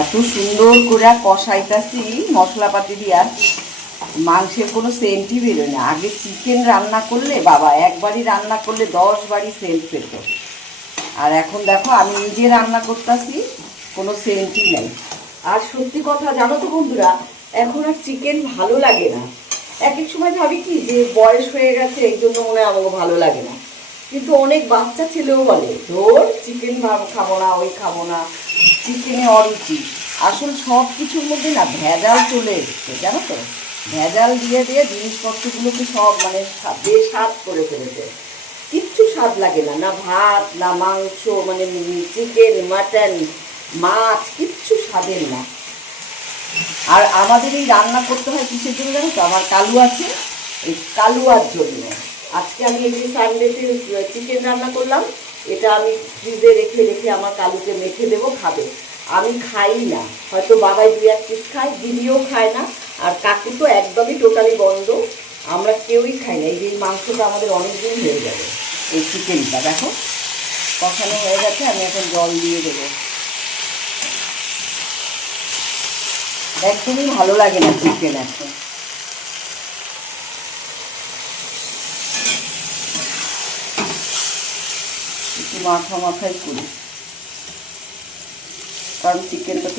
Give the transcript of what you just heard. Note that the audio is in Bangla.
এত সুন্দর করে কষাইতাছি মশলাপাতি দিয়া, মাংসের কোনো সেন্টই বেরোয় না। আগে চিকেন রান্না করলে বাবা একবারই রান্না করলে 10 বারই সেন্ট পেত, আর এখন দেখো আমি নিজে রান্না করতেছি, কোনো সেন্টই নাই। আর সত্যি কথা জানো তো বন্ধুরা, এখন আর চিকেন ভালো লাগে না। এক এক সময় ভাবি কি যে বয়স হয়ে গেছে এই জন্য মনে হয় আমাকে ভালো লাগে না, কিন্তু অনেক বাচ্চা ছেলেও বলে ধর চিকেন খাবো না, ওই খাবো না, চিকেনে অরুচি। আসল সব কিছুর মধ্যে না ভেজাল চলে এসছে, জানো তো, ভেজাল দিয়ে দিয়ে জিনিসপত্রগুলোকে সব মানে বেস্বাদ করে ফেলেছে। কিচ্ছু স্বাদ লাগে না, না ভাত না মাংস, মানে চিকেন মাটন মাছ কিচ্ছু স্বাদের না। আর আমাদের এই রান্না করতে হয় কিসের জন্য জানো তো, আমার কালু আছে, এই কালুয়ার জন্য। আজকে আমি এই যে সানডেতে চিকেন রান্না করলাম, এটা আমি ফ্রিজে রেখে রেখে আমার কালুকে মেখে দেবো, খাবে। আমি খাই না, হয়তো বাবাই 2-1 পিস খায়, দিদিও খায় না, আর কাকু তো একদমই টোটালি বন্ধ। আমরা কেউই খাই না। এই যে মাংসটা আমাদের অনেক দিন হয়ে যাবে। এই চিকেনটা দেখো কষানো হয়ে গেছে, আমি এখন জল দিয়ে দেবো। একদমই ভালো লাগে না চিকেন এখন, একটু মাথায় করি, কারণ চিকেনটা